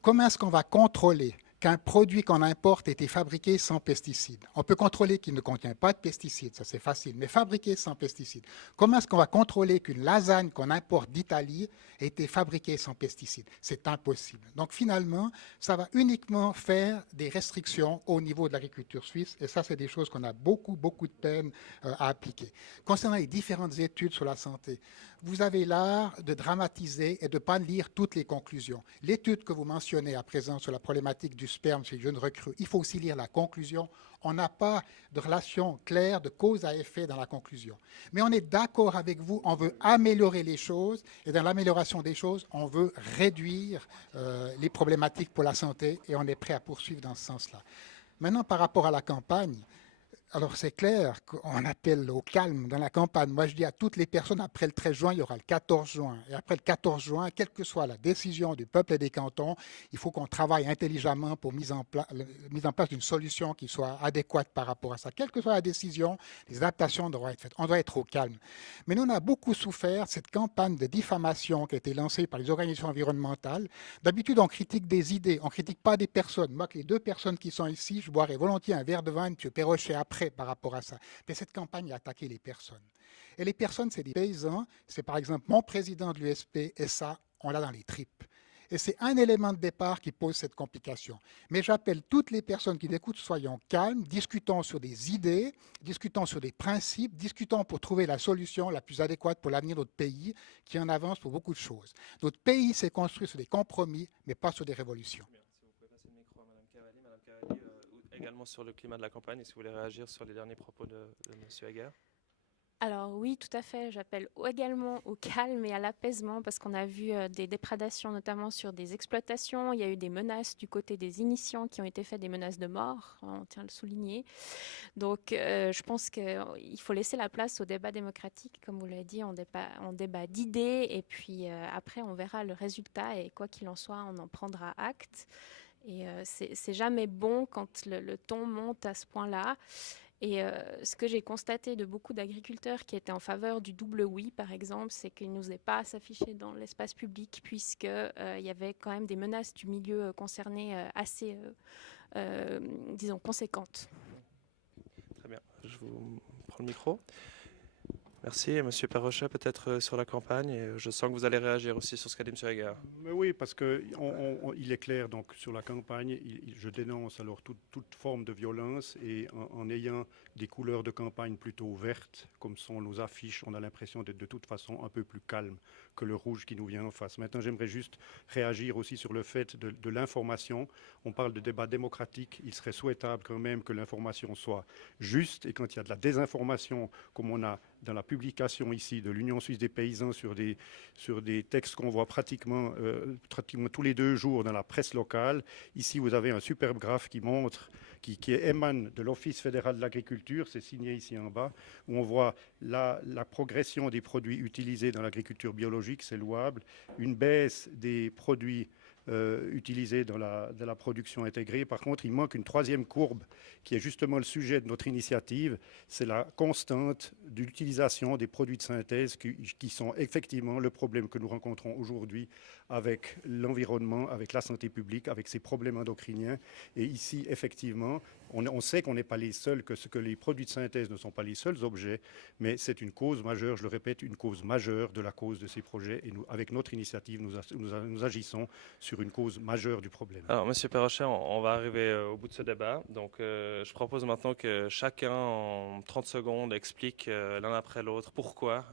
Comment est-ce qu'on va contrôler qu'un produit qu'on importe ait été fabriqué sans pesticides? On peut contrôler qu'il ne contient pas de pesticides, ça c'est facile, mais fabriqué sans pesticides. Comment est-ce qu'on va contrôler qu'une lasagne qu'on importe d'Italie ait été fabriquée sans pesticides? C'est impossible. Donc finalement, ça va uniquement faire des restrictions au niveau de l'agriculture suisse, et ça c'est des choses qu'on a beaucoup de peine à appliquer. Concernant les différentes études sur la santé, vous avez l'art de dramatiser et de ne pas lire toutes les conclusions. L'étude que vous mentionnez à présent sur la problématique du sperme chez les jeunes recrues, il faut aussi lire la conclusion. On n'a pas de relation claire de cause à effet dans la conclusion. Mais on est d'accord avec vous, on veut améliorer les choses, et dans l'amélioration des choses, on veut réduire les problématiques pour la santé, et on est prêt à poursuivre dans ce sens-là. Maintenant, par rapport à la campagne, Alors c'est clair qu'on appelle au calme dans la campagne. Moi je dis à toutes les personnes, après le 13 juin, il y aura le 14 juin. Et après le 14 juin, quelle que soit la décision du peuple et des cantons, il faut qu'on travaille intelligemment pour mise en place d'une solution qui soit adéquate par rapport à ça. Quelle que soit la décision, les adaptations doivent être faites. On doit être au calme. Mais nous, on a beaucoup souffert de cette campagne de diffamation qui a été lancée par les organisations environnementales. D'habitude, on critique des idées, on ne critique pas des personnes. Moi, que les deux personnes qui sont ici, je boirais volontiers un verre de vin, M. Perrochet, après par rapport à ça. Mais cette campagne a attaqué les personnes. Et les personnes, c'est des paysans. C'est par exemple mon président de l'USP, et ça, on l'a dans les tripes. Et c'est un élément de départ qui pose cette complication. Mais j'appelle toutes les personnes qui l'écoutent, soyons calmes, discutons sur des idées, discutons sur des principes, discutons pour trouver la solution la plus adéquate pour l'avenir de notre pays, qui en avance pour beaucoup de choses. Notre pays s'est construit sur des compromis, mais pas sur des révolutions. Si vous pouvez passer le micro à Mme Cavalli. Mme Cavalli, également sur le climat de la campagne, et si vous voulez réagir sur les derniers propos de M. Heger. Alors oui, tout à fait. J'appelle également au calme et à l'apaisement parce qu'on a vu des déprédations, notamment sur des exploitations. Il y a eu des menaces du côté des initiants qui ont été faites, des menaces de mort, on tient à le souligner. Donc je pense qu'il faut laisser la place au débat démocratique. Comme vous l'avez dit, on débat d'idées et puis après on verra le résultat et quoi qu'il en soit, on en prendra acte. Et c'est jamais bon quand le ton monte à ce point-là. Et ce que j'ai constaté de beaucoup d'agriculteurs qui étaient en faveur du double oui, par exemple, c'est qu'ils n'osaient pas s'afficher dans l'espace public puisqu'il y avait quand même des menaces du milieu concerné assez, disons, conséquentes. Très bien, je vous prends le micro. Merci. Et Monsieur Perrochet, peut-être sur la campagne. Et je sens que vous allez réagir aussi sur ce qu'a dit M. Heger. Mais oui, parce qu'il est clair, donc sur la campagne, je dénonce alors toute forme de violence et en ayant des couleurs de campagne plutôt vertes, comme sont nos affiches, on a l'impression d'être de toute façon un peu plus calme que le rouge qui nous vient en face. Maintenant, j'aimerais juste réagir aussi sur le fait de l'information. On parle de débat démocratique. Il serait souhaitable quand même que l'information soit juste et quand il y a de la désinformation, comme on a dans la publication ici de l'Union suisse des paysans sur des textes qu'on voit pratiquement tous les 2 jours dans la presse locale. Ici, vous avez un superbe graphe qui montre, qui émane de l'Office fédéral de l'agriculture, c'est signé ici en bas, où on voit la progression des produits utilisés dans l'agriculture biologique, c'est louable, une baisse des produits utilisés dans la production intégrée. Par contre, il manque une 3e courbe qui est justement le sujet de notre initiative, c'est la constante de l'utilisation des produits de synthèse qui sont effectivement le problème que nous rencontrons aujourd'hui avec l'environnement, avec la santé publique, avec ces problèmes endocriniens. Et ici, effectivement, on sait qu'on n'est pas les seuls, que les produits de synthèse ne sont pas les seuls objets, mais c'est une cause majeure, je le répète, une cause majeure de la cause de ces projets. Et nous, avec notre initiative, nous agissons sur une cause majeure du problème. Alors, Monsieur Perrochet, on va arriver au bout de ce débat. Donc, je propose maintenant que chacun, en 30 secondes, explique l'un après l'autre pourquoi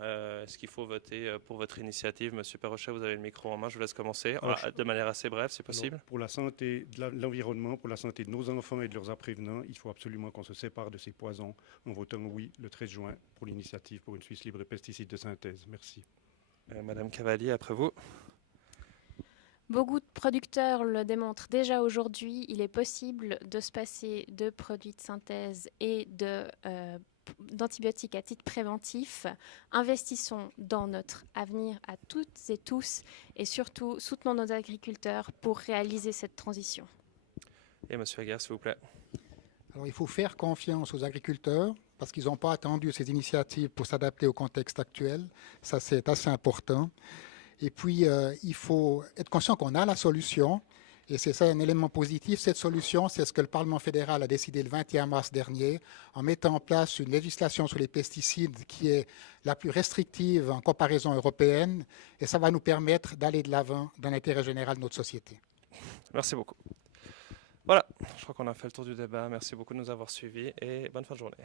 est-ce qu'il faut voter pour votre initiative. Monsieur Perrochet, vous avez le micro en main. Je vous laisse commencer de manière assez brève, si possible. Alors, pour la santé de l'environnement, pour la santé de nos enfants et de leurs apprévenants, il faut absolument qu'on se sépare de ces poisons en votant oui le 13 juin pour l'initiative pour une Suisse libre de pesticides de synthèse. Merci. Madame Cavalli, après vous. Beaucoup de producteurs le démontrent déjà aujourd'hui. Il est possible de se passer de produits de synthèse et d'antibiotiques à titre préventif. Investissons dans notre avenir à toutes et tous et surtout soutenons nos agriculteurs pour réaliser cette transition. Et Monsieur Heger, s'il vous plaît. Alors, il faut faire confiance aux agriculteurs parce qu'ils n'ont pas attendu ces initiatives pour s'adapter au contexte actuel. Ça, c'est assez important. Et puis, il faut être conscient qu'on a la solution. Et c'est ça un élément positif. Cette solution, c'est ce que le Parlement fédéral a décidé le 21 mars dernier en mettant en place une législation sur les pesticides qui est la plus restrictive en comparaison européenne. Et ça va nous permettre d'aller de l'avant dans l'intérêt général de notre société. Merci beaucoup. Voilà, je crois qu'on a fait le tour du débat. Merci beaucoup de nous avoir suivis et bonne fin de journée.